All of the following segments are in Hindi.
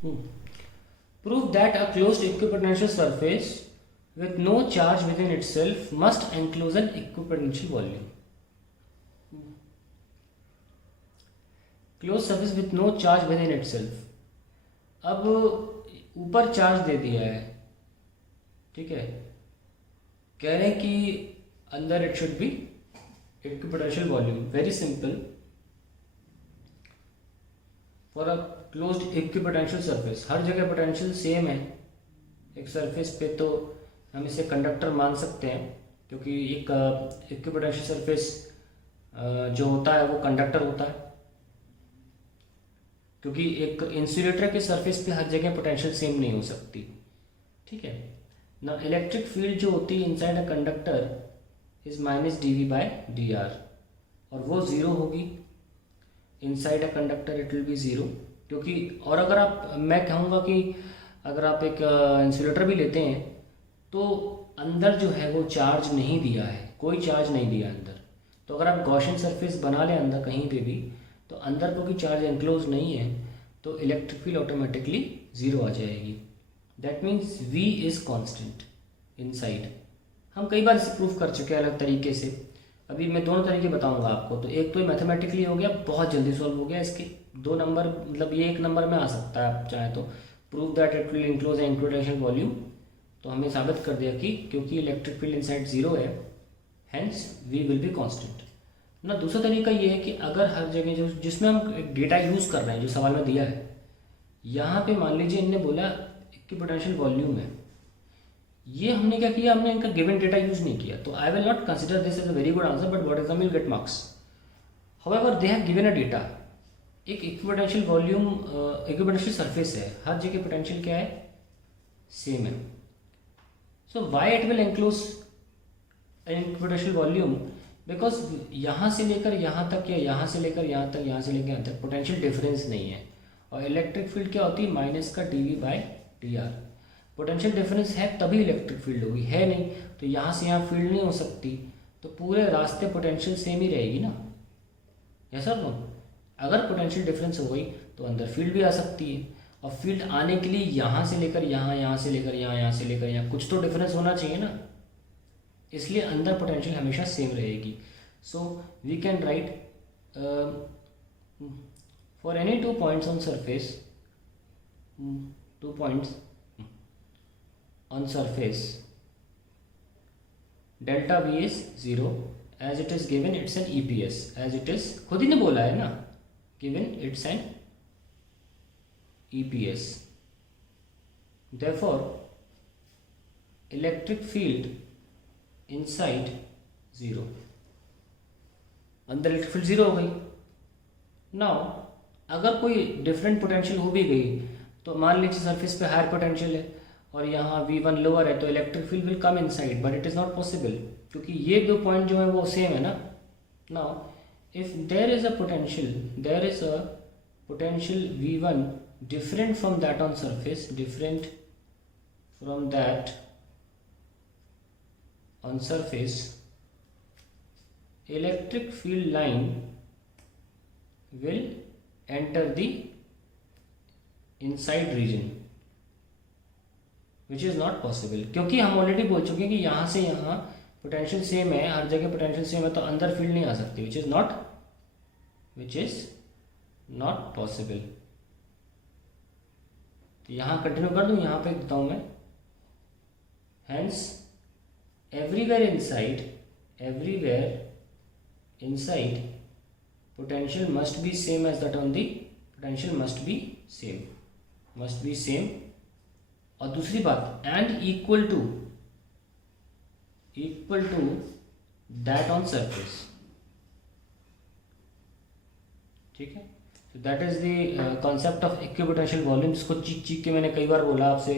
Prove that a closed equipotential surface with no charge within itself must enclose an equipotential volume. Closed surface with no charge within itself. अब ऊपर चार्ज दे दिया है, ठीक है, कह रहे हैं कि अंदर it should be equipotential volume. Very simple. For a closed equipotential surface हर जगह पोटेंशियल सेम है एक सरफेस पे, तो हम इसे कंडक्टर मान सकते हैं, क्योंकि एक इक्विपोटेंशियल सरफेस जो होता है वो कंडक्टर होता है, क्योंकि एक इंसुलेटर के सरफेस पे हर जगह पोटेंशियल सेम नहीं हो सकती. ठीक है ना. इलेक्ट्रिक फील्ड जो होती है inside a conductor is minus d v by d r, और वो ज़ीरो होगी. Inside a conductor it will be zero, क्योंकि और अगर आप, मैं कहूँगा कि अगर आप एक इंसुलेटर भी लेते हैं तो अंदर जो है वो चार्ज नहीं दिया है, कोई चार्ज नहीं दिया अंदर. तो अगर आप गॉसियन सरफेस बना लें अंदर कहीं पे भी, तो अंदर कोई चार्ज एनक्लोज नहीं है, तो इलेक्ट्रिक फील्ड ऑटोमेटिकली ज़ीरो आ जाएगी. That means V is constant inside. हम कई बार इसे प्रूफ कर चुके हैं अलग तरीके से. अभी मैं दोनों तरीके बताऊंगा आपको. तो एक तो मैथमेटिकली हो गया, बहुत जल्दी सॉल्व हो गया. इसके दो नंबर, मतलब ये एक नंबर में आ सकता है आप चाहें तो. Prove that it will enclose an equipotential volume. तो हमने साबित कर दिया कि क्योंकि इलेक्ट्रिक फील्ड इनसाइड ज़ीरो है, hence V will be constant ना. दूसरा तरीका ये है कि अगर हर जगह जो जिसमें हम डेटा यूज़ कर रहे हैं, जो सवाल में दिया है, यहाँ पे मान लीजिए इनने बोला इक्विपोटेंशियल वॉल्यूम है, ये हमने क्या किया, हमने इनका गिवन डेटा यूज नहीं किया. तो I will not consider this as a very good answer, but what exam will get marks. However they have given a data. एक इक्विपोटेंशियल वॉल्यूम, इक्विपोटेंशियल सरफेस है, हर जगह पोटेंशियल क्या है, सेम है. So why it will enclose an equipotential volume, because यहाँ से लेकर यहाँ तक या यहाँ से लेकर यहाँ तक, यहाँ से लेकर यहाँ तक पोटेंशियल डिफरेंस नहीं है. और इलेक्ट्रिक फील्ड क्या होती है, माइनस का d v by d r. Potential difference है तभी इलेक्ट्रिक फील्ड होगी, है नहीं तो यहाँ से यहाँ फील्ड नहीं हो सकती. तो पूरे रास्ते पोटेंशियल सेम ही रहेगी ना. यस और नो. अगर पोटेंशियल डिफरेंस हो गई तो अंदर फील्ड भी आ सकती है, और फील्ड आने के लिए यहाँ से लेकर यहाँ, यहाँ से लेकर यहाँ, यहाँ से लेकर यहाँ, कुछ तो डिफरेंस होना चाहिए ना. इसलिए अंदर पोटेंशियल हमेशा सेम रहेगी. So we can write for any 2 points on surface, 2 points on surface, delta V is 0 as it is given it's an EPS, as it is खुद ही ने बोला है ना, given it's an EPS. therefore electric field inside 0, अंदर इलेक्ट्रिक फील्ड 0 हो गई. नाउ अगर कोई डिफरेंट पोटेंशियल हो भी गई, तो मान लीजिए सरफेस पे हायर पोटेंशियल है और यहाँ V1 लोअर है, तो electric field will come inside, but it is not possible, क्योंकि ये दो पॉइंट जो है वो सेम है ना. Now if there is a potential V1 different from that on surface, different from that on surface, electric field line will enter the inside region, which is not possible. क्योंकि हम ऑलरेडी बोल चुके हैं कि यहाँ से यहाँ पोटेंशियल सेम है, हर जगह पोटेंशियल सेम है, तो अंदर फील्ड नहीं आ सकती, विच इज़ नॉट पॉसिबल. तो यहाँ कंटिन्यू कर दूँ, यहाँ पे देता हूँ मैं. Hence everywhere inside potential must be same as that on the, potential must be same. और दूसरी बात, and equal to that on surface. ठीक है. तो that is the concept of equipotential volume, जिसको चीख के मैंने कई बार बोला आपसे,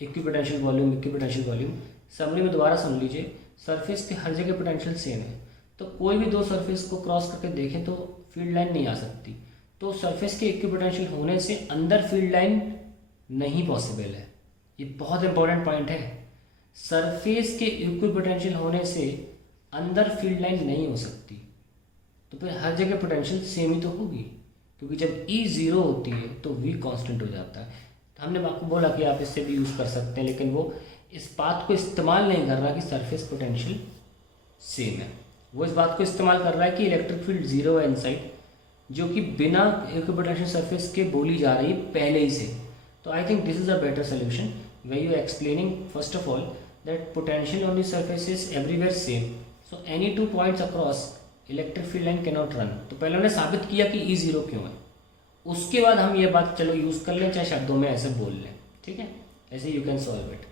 इक्विपोटेंशियल वॉल्यूम. समरी में दोबारा सुन लीजिए. सरफेस पे हर जगह पोटेंशियल सेम है, तो कोई भी दो सरफेस को क्रॉस करके देखें तो फील्ड लाइन नहीं आ सकती. तो सरफेस के इक्विपोटेंशियल होने से अंदर फील्ड लाइन नहीं पॉसिबल है. ये बहुत इंपॉर्टेंट पॉइंट है. सरफेस के इक्विपोटेंशियल होने से अंदर फील्ड लाइन नहीं हो सकती, तो फिर हर जगह पोटेंशियल सेम ही तो होगी, क्योंकि जब E 0 होती है तो V कांस्टेंट हो जाता है. हमने आपको बोला कि आप इससे भी यूज़ कर सकते हैं, लेकिन वो इस बात को इस्तेमाल नहीं कर रहा कि सरफेस पोटेंशियल सेम है। वो इस बात को इस्तेमाल कर रहा है कि इलेक्ट्रिक फील्ड जीरो है इनसाइड, जो कि बिना इक्विपोटेंशियल सरफेस के बोली जा रही है पहले ही से। तो I think this is a better solution way you explaining first of all that potential on the surface is everywhere same, so any 2 points across electric field line can not run. तो पहले उन्होंने साबित किया कि ई जीरो क्यों है, उसके बाद हम ये बात चलो यूज़ कर लें, चाहे शब्दों में ऐसे बोल लें, ठीक है, ऐसे यू कैन सॉल्व इट।